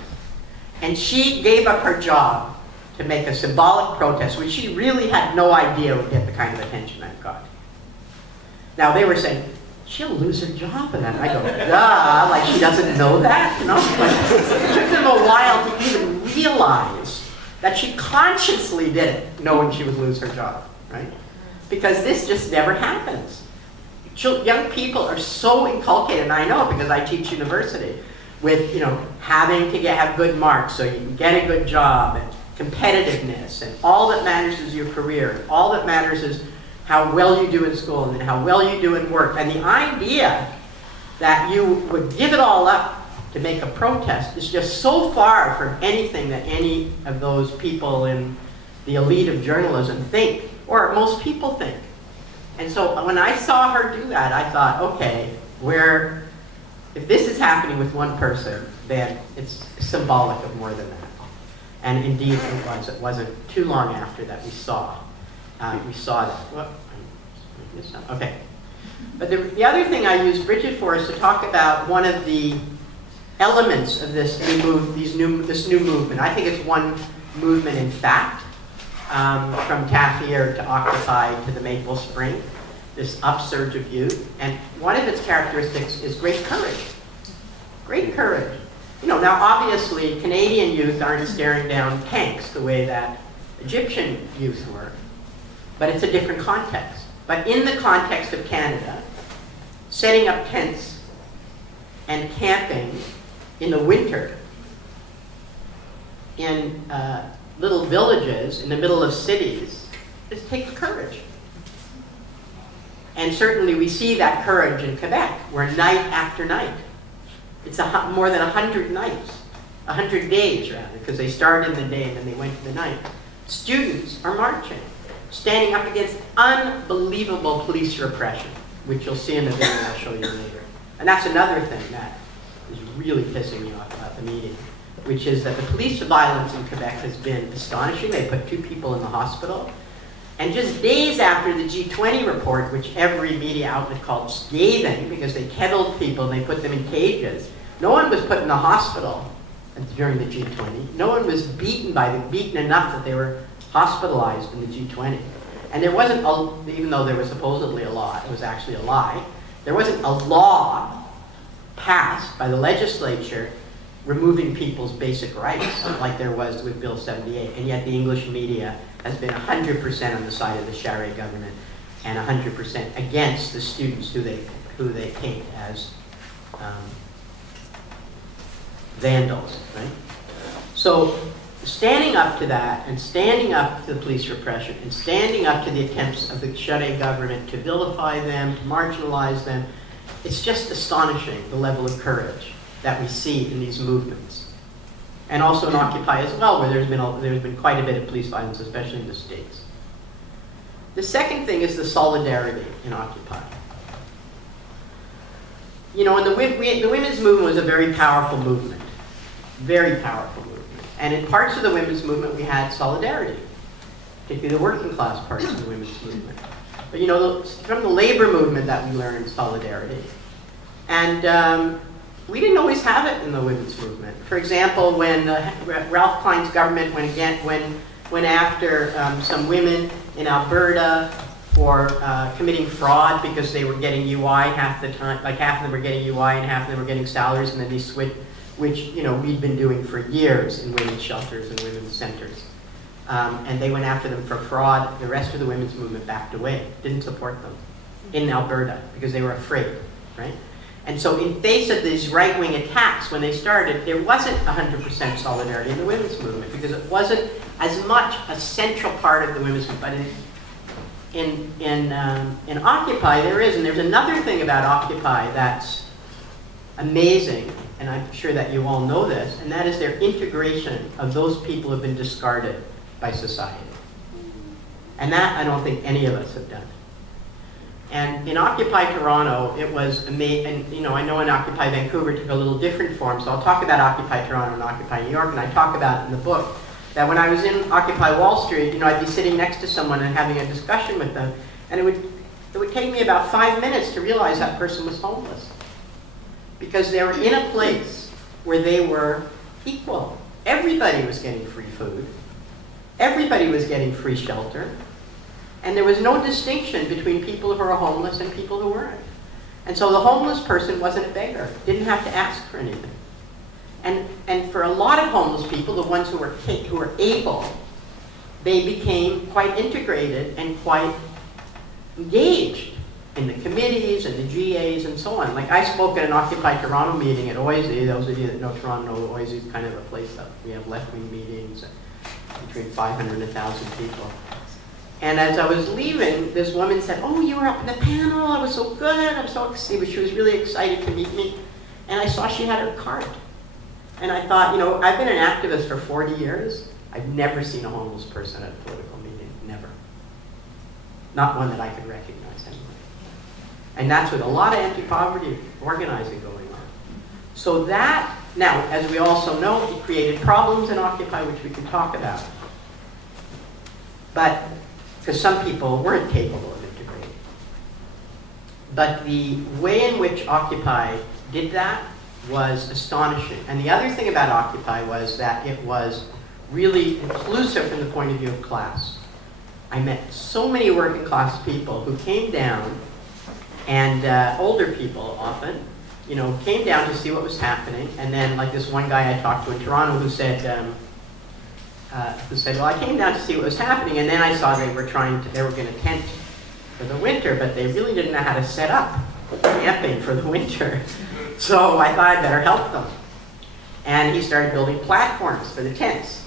And she gave up her job to make a symbolic protest, which she really had no idea would get the kind of attention that it got. Now they were saying, she'll lose her job, and then I go, duh, like she doesn't know that, you know? Like, it took them a while to even realize that she consciously did it, knowing she would lose her job, right? Because this just never happens. Young people are so inculcated, and I know because I teach university, with having to have good marks so you can get a good job, and competitiveness, and all that matters is your career, and all that matters is how well you do in school, and then how well you do in work. And the idea that you would give it all up to make a protest is just so far from anything that any of those people in the elite of journalism think, or most people think. And so when I saw her do that, I thought, okay, if this is happening with one person, then it's symbolic of more than that. And indeed it was. It wasn't too long after that we saw that. Well, okay. But the other thing I used Bridget for is to talk about one of the elements of this new movement. I think it's one movement in fact, from Taffy to Occupy to the Maple Spring, this upsurge of youth. And one of its characteristics is great courage. Great courage. Now obviously Canadian youth aren't staring down tanks the way that Egyptian youth were, but it's a different context. But in the context of Canada, setting up tents and camping in the winter in little villages in the middle of cities, it takes courage. And certainly we see that courage in Quebec, where night after night, it's more than 100 nights, 100 days rather, because they started in the day and then they went to the night. Students are marching, standing up against unbelievable police repression, which you'll see in the video I'll show you later. And that's another thing that is really pissing me off about the meeting, which is that the police violence in Quebec has been astonishing. They put 2 people in the hospital. And just days after the G20 report, which every media outlet called scathing because they kettled people and they put them in cages, no one was put in the hospital during the G20. No one was beaten enough that they were hospitalized in the G20. And there wasn't, even though there was supposedly a law, it was actually a lie, there wasn't a law passed by the legislature removing people's basic rights like there was with Bill 78. And yet the English media has been 100% on the side of the Charest government and 100% against the students who they paint as vandals, right? So standing up to that and standing up to the police repression and standing up to the attempts of the Charest government to vilify them, to marginalize them, it's just astonishing the level of courage that we see in these movements. And also in Occupy as well, where there's been quite a bit of police violence, especially in the States. The second thing is the solidarity in Occupy. You know, and the women's movement was a very powerful movement. Very powerful movement. And in parts of the women's movement, we had solidarity, particularly the working class parts of the women's movement. But you know, from the labor movement that we learned solidarity. And we didn't always have it in the women's movement. For example, when Ralph Klein's government went after some women in Alberta for committing fraud because they were getting UI half the time, like half of them were getting UI and half of them were getting salaries, and then they switched, which, you know, we'd been doing for years in women's shelters and women's centers. And they went after them for fraud. The rest of the women's movement backed away, didn't support them in Alberta because they were afraid, right? And so in face of these right-wing attacks, when they started, there wasn't 100% solidarity in the women's movement because it wasn't as much a central part of the women's movement. But in Occupy, there is. And there's another thing about Occupy that's amazing, and I'm sure that you all know this, and that is their integration of those people who have been discarded by society. And that I don't think any of us have done. And in Occupy Toronto, it was amazing. And you know, I know in Occupy Vancouver took a little different form, so I'll talk about Occupy Toronto and Occupy New York, and I talk about it in the book, that when I was in Occupy Wall Street, you know, I'd be sitting next to someone and having a discussion with them, and it would take me about 5 minutes to realize that person was homeless. Because they were in a place where they were equal. Everybody was getting free food. Everybody was getting free shelter. And there was no distinction between people who were homeless and people who weren't. And so the homeless person wasn't a beggar, didn't have to ask for anything. And for a lot of homeless people, the ones who were able, they became quite integrated and quite engaged in the committees and the GAs and so on. Like I spoke at an Occupy Toronto meeting at Oisey. Those of you that know Toronto know Oisey is kind of a place that we have left-wing meetings between 500 and 1,000 people. And as I was leaving, this woman said, "Oh, you were up in the panel. It was so good. I'm so excited." She was really excited to meet me. And I saw she had her card. And I thought, you know, I've been an activist for 40 years. I've never seen a homeless person at a political meeting. Never. Not one that I could recognize anyway. And that's with a lot of anti-poverty organizing going on. So that, now, as we also know, it created problems in Occupy, which we can talk about. But, because some people weren't capable of integrating. But the way in which Occupy did that was astonishing. And the other thing about Occupy was that it was really inclusive from the point of view of class. I met so many working class people who came down, and older people often, you know, came down to see what was happening. And then, like this one guy I talked to in Toronto who said, well, I came down to see what was happening, and then I saw they were going to tent for the winter, but they really didn't know how to set up camping for the winter. So I thought I'd better help them. And he started building platforms for the tents.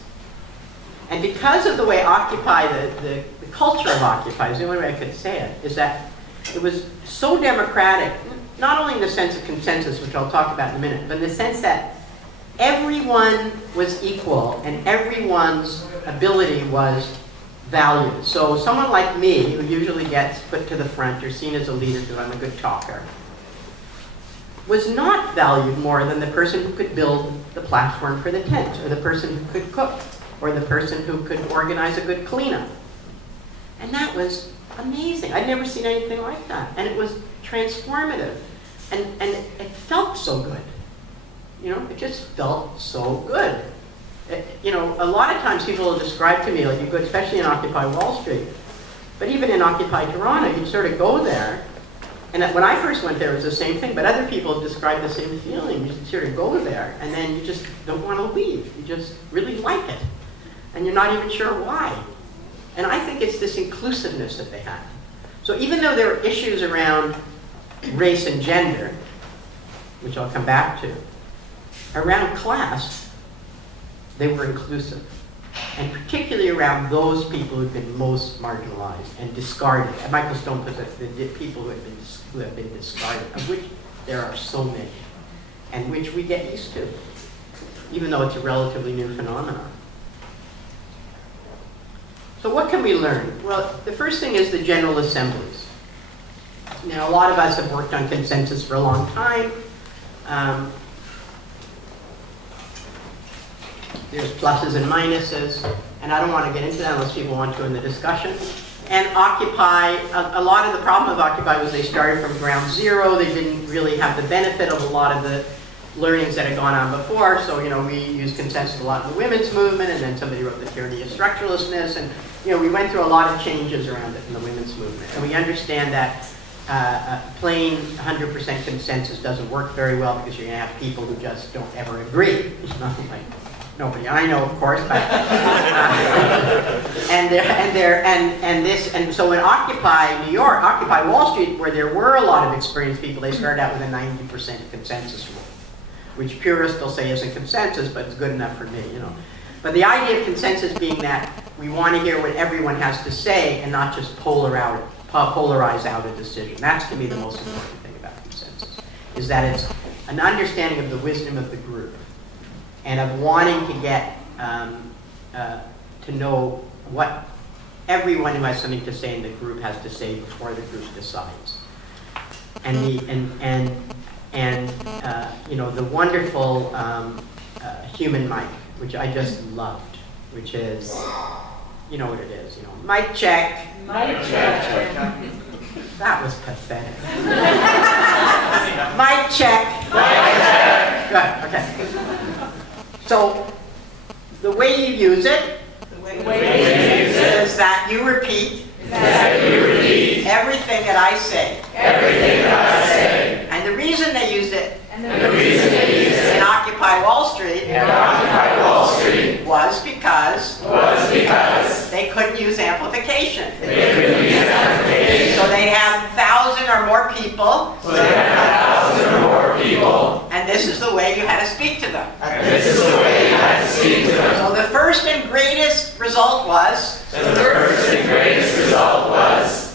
And because of the way Occupy, the culture of Occupy, is the only way I could say it, is that it was so democratic, not only in the sense of consensus, which I'll talk about in a minute, but in the sense that everyone was equal and everyone's ability was valued. So someone like me, who usually gets put to the front or seen as a leader because I'm a good talker, was not valued more than the person who could build the platform for the tent, or the person who could cook, or the person who could organize a good cleanup. And that was amazing. I'd never seen anything like that. And it was transformative. And it felt so good. You know, it just felt so good. You know, a lot of times people will describe to me, like you go, especially in Occupy Wall Street, but even in Occupy Toronto, you'd sort of go there, and when I first went there, it was the same thing, but other people describe the same feeling. You sort of go there, and then you just don't want to leave. You just really like it, and you're not even sure why. And I think it's this inclusiveness that they had. So even though there are issues around race and gender, which I'll come back to, around class, they were inclusive. And particularly around those people who've been most marginalized and discarded. And Michael Stone puts it, the people who have been discarded, of which There are so many, and which we get used to, even though it's a relatively new phenomenon. So what can we learn? Well, the first thing is the General Assemblies. Now, a lot of us have worked on consensus for a long time. There's pluses and minuses, and I don't want to get into that unless people want to in the discussion. And Occupy, a lot of the problem with Occupy was they started from ground zero. They didn't really have the benefit of a lot of the learnings that had gone on before. So, you know, we used consensus a lot in the women's movement, and then somebody wrote The Tyranny of Structuralistness, and, you know, we went through a lot of changes around it in the women's movement. And we understand that plain 100% consensus doesn't work very well because you're going to have people who just don't ever agree. It's not like nobody I know, of course, but and so in Occupy New York, Occupy Wall Street, where there were a lot of experienced people, they started out with a 90% consensus rule, which purists will say isn't consensus, but it's good enough for me, you know. But the idea of consensus being that we want to hear what everyone has to say and not just polarize out a decision. That's, to me, the most important thing about consensus, is that it's an understanding of the wisdom of the group and of wanting to get to know what everyone who has something to say in the group has to say before the group decides. And you know, the wonderful human mic, which I just loved, which is, you know what it is, you know, mic check. Mic check. That was pathetic. Mic check. Mic check. Good, okay. So, the way you use it is that you repeat everything that I say. And the reason they used it in Occupy Wall Street was because they couldn't use amplification. So they had 1,000 or more people. And this is the way you had to speak to them. So the first and greatest result was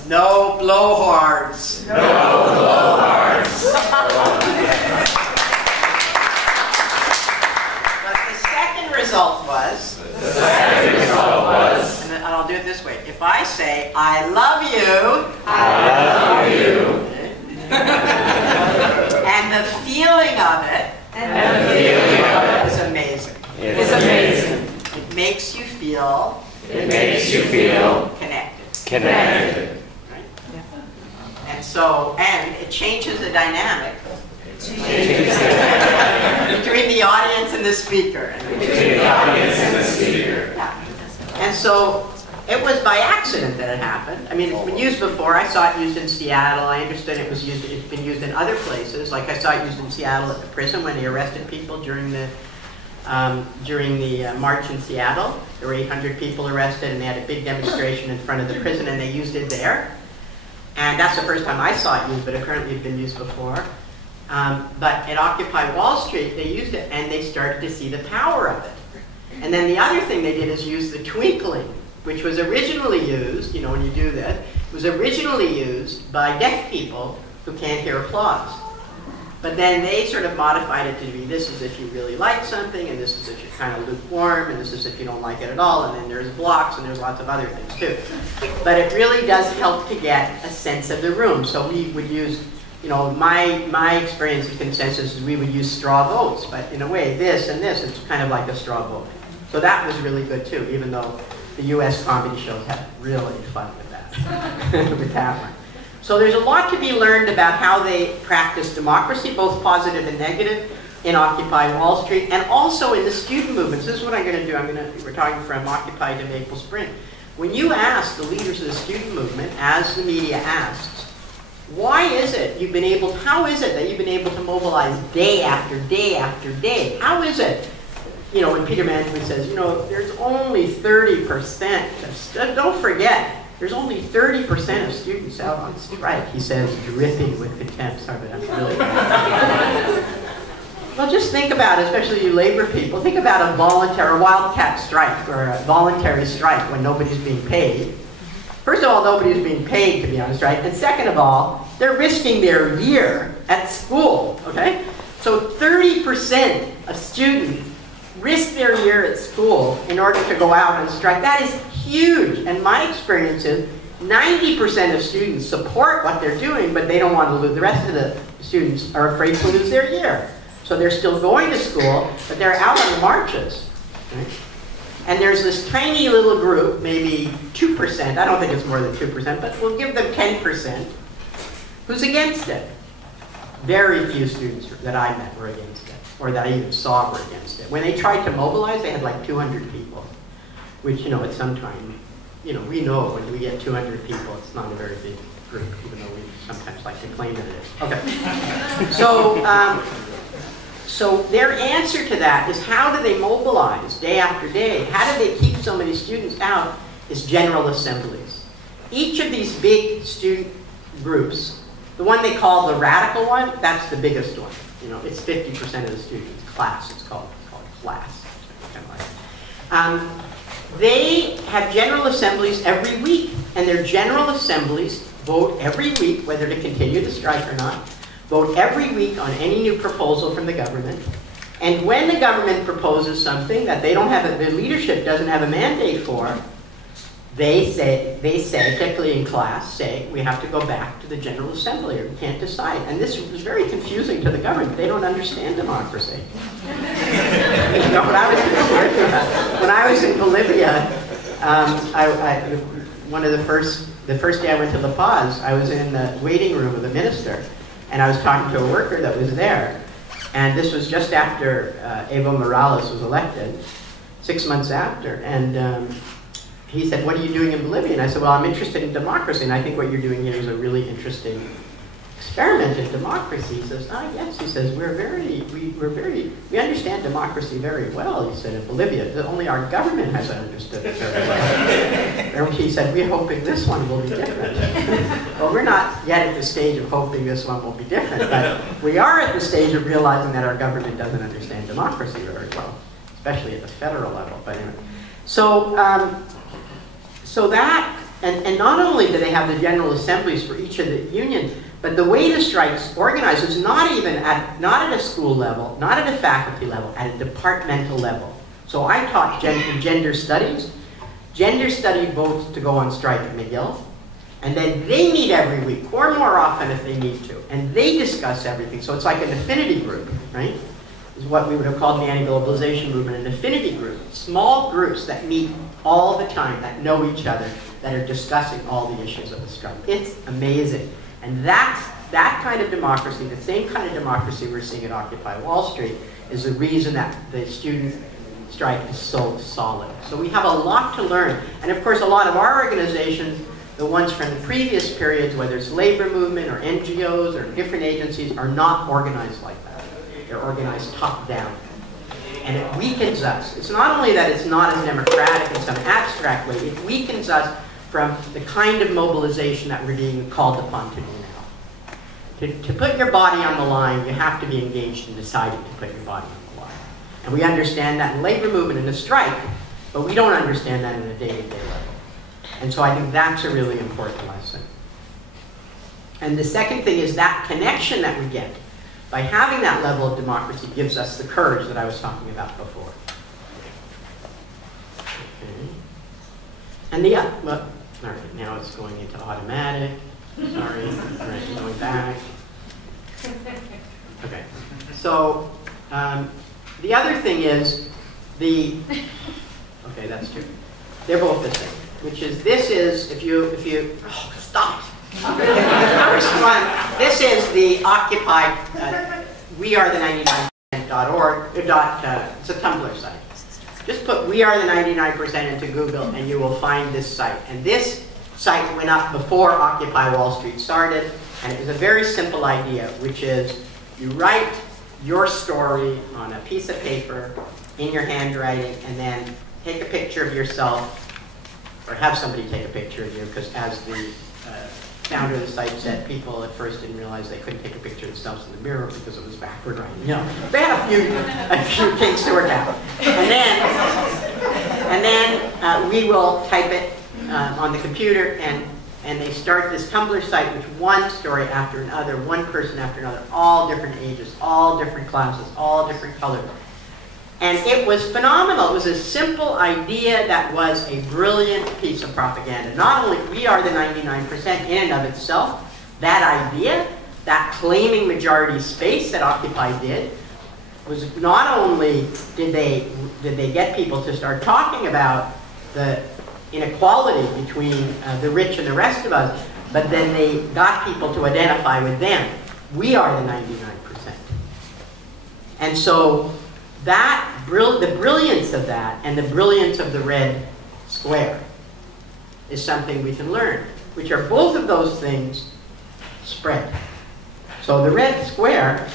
no blowhards. But the second result was, and I'll do it this way. If I say, I love you, and the feeling of it is amazing. It makes you feel connected. Right? And so, and it changes the dynamic between the audience and the speaker. Yeah. And so, it was by accident that it happened. I mean, it's been used before. I saw it used in Seattle. I understood it's been used in other places. Like I saw it used in Seattle at the prison when they arrested people during the march in Seattle. There were 800 people arrested, and they had a big demonstration in front of the prison, and they used it there. And that's the first time I saw it used, but apparently it had been used before. But at Occupy Wall Street, they used it, and they started to see the power of it. And then the other thing they did is use the twinkling, which was originally used, you know, when you do this, it was originally used by deaf people who can't hear applause. But then they sort of modified it to be, this is if you really like something, and this is if you're kind of lukewarm, and this is if you don't like it at all, and then there's blocks, and there's lots of other things too. But it really does help to get a sense of the room. So we would use, you know, my experience of consensus is we would use straw votes, but in a way, this and this, it's kind of like a straw vote. So that was really good too, even though the US comedy shows had really fun with that, with that one. So there's a lot to be learned about how they practice democracy, both positive and negative, in Occupy Wall Street, and also in the student movements. This is what I'm going to do. We're talking from Occupy to Maple Spring. When you ask the leaders of the student movement, as the media asks, how is it that you've been able to mobilize day after day after day? How is it? You know, when Peter Management says, you know, there's only 30% of, don't forget, there's only 30% of students out on strike. He says, dripping with contempt. Sorry, but that's really bad. Well, just think about it, especially you labor people. Think about a voluntary, wildcat strike, or a voluntary strike when nobody's being paid. First of all, nobody's being paid to be on a strike. And second of all, they're risking their year at school, okay? So 30% of students risk their year at school in order to go out and strike. That is huge. And my experience is 90% of students support what they're doing, but they don't want to lose. The rest of the students are afraid to lose their year. So they're still going to school, but they're out on the marches. Right? And there's this tiny little group, maybe 2%, I don't think it's more than 2%, but we'll give them 10%, who's against it. Very few students that I met were against it, or that I even saw were against it. When they tried to mobilize, they had like 200 people, which, you know, at some time, you know, we know when we get 200 people, it's not a very big group, even though we sometimes like to claim that it is. Okay. So their answer to that is, how do they mobilize day after day? How do they keep so many students out? Is general assemblies. Each of these big student groups, the one they call the radical one, that's the biggest one. You know, it's 50% of the students. Class, it's called class. They have general assemblies every week, and their general assemblies vote every week whether to continue the strike or not. Vote every week on any new proposal from the government. And when the government proposes something that they don't have, the leadership doesn't have a mandate for, they say, particularly in class, say, we have to go back to the General Assembly or we can't decide. And this was very confusing to the government. They don't understand democracy. You know, when I was in Bolivia, one of the first day I went to La Paz, I was in the waiting room of the minister. And I was talking to a worker that was there, and this was just after Evo Morales was elected, 6 months after, and he said, "What are you doing in Bolivia?" And I said, "Well, I'm interested in democracy, and I think what you're doing here is a really interesting experiment in democracy." He says, "Ah, yes," he says, we understand democracy very well," he said, "in Bolivia. Only our government hasn't understood it very well." And he said, "We're hoping this one will be different." Well, we're not yet at the stage of hoping this one will be different, but we are at the stage of realizing that our government doesn't understand democracy very well, especially at the federal level. But anyway, so that, and not only do they have the general assemblies for each of the unions, but the way the strike's organized is not at a school level, not at a faculty level, at a departmental level. So I taught gender studies. Gender study votes to go on strike at McGill, and then they meet every week, or more often if they need to, and they discuss everything. So it's like an affinity group, right? Is what we would have called the anti-globalization movement, an affinity group. Small groups that meet all the time, that know each other, that are discussing all the issues of the strike. It's amazing. And that kind of democracy, the same kind of democracy we're seeing at Occupy Wall Street, is the reason that the student strike is so solid. So we have a lot to learn. And of course, a lot of our organizations, the ones from the previous periods, whether it's labor movement or NGOs or different agencies, are not organized like that. They're organized top-down. And it weakens us. It's not only that it's not as democratic in some abstract way, it weakens us from the kind of mobilization that we're being called upon to do now. To put your body on the line, you have to be engaged in deciding to put your body on the line. And we understand that in labor movement and the strike, but we don't understand that in a day-to-day level. And so I think that's a really important lesson. And the second thing is that connection that we get by having that level of democracy gives us the courage that I was talking about before. Okay. And well, all right, now it's going into automatic. Sorry, all right, going back. Okay, so the other thing is okay, that's true. They're both the same, which is, this is, if you, oh, stop. First one, this is the Occupy, we are the 99%.org, it's a Tumblr site. Just put We Are the 99% into Google and you will find this site. And this site went up before Occupy Wall Street started, and it was a very simple idea, which is you write your story on a piece of paper in your handwriting and then take a picture of yourself, or have somebody take a picture of you, because as the founder of the site said, people at first didn't realize they couldn't take a picture of themselves in the mirror because it was backward writing. You know, they had a few kinks to work out. And then we will type it on the computer, and And they start this Tumblr site with one story after another, one person after another, all different ages, all different classes, all different colors. And it was phenomenal. It was a simple idea that was a brilliant piece of propaganda. Not only we are the 99% in and of itself, that idea, that claiming majority space that Occupy did, was not only did they get people to start talking about the inequality between the rich and the rest of us, but then they got people to identify with them. We are the 99%. And so that the brilliance of that and the brilliance of the red square is something we can learn, which are both of those things spread. So the red square,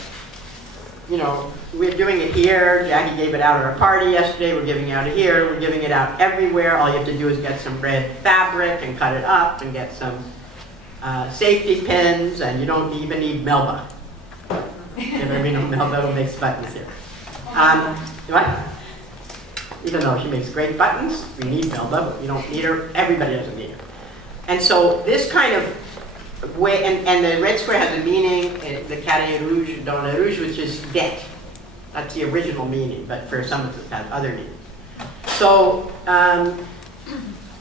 you know, we're doing it here. Jackie gave it out at our party yesterday. We're giving it out here. We're giving it out everywhere. All you have to do is get some red fabric and cut it up and get some safety pins, and you don't even need Melba. You ever mean Melba who makes buttons here? What? Even though she makes great buttons, we need Melba, but we don't need her. Everybody doesn't need her. And so this kind of way, and the red square has a meaning, the carré rouge dans le rouge, which is debt. That's the original meaning, but for some of it has other meanings. So,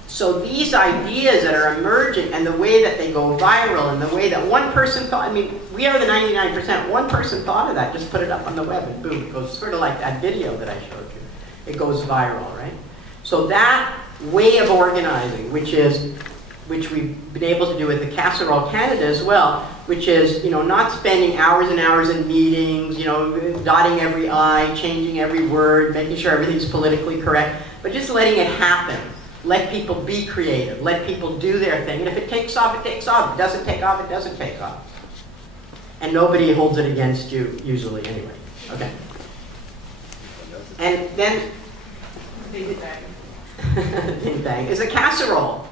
so these ideas that are emerging and the way that they go viral and the way that one person thought, I mean, we are the 99%. One person thought of that, just put it up on the web and boom, it goes sort of like that video that I showed you. It goes viral, right? So that way of organizing, which we've been able to do with the Casserole Canada as well, which is, you know, not spending hours and hours in meetings, you know, dotting every I, changing every word, making sure everything's politically correct, but just letting it happen. Let people be creative. Let people do their thing. And if it takes off, it takes off. If it doesn't take off, it doesn't take off. And nobody holds it against you, usually, anyway. Okay. And then, ding dang, is a casserole.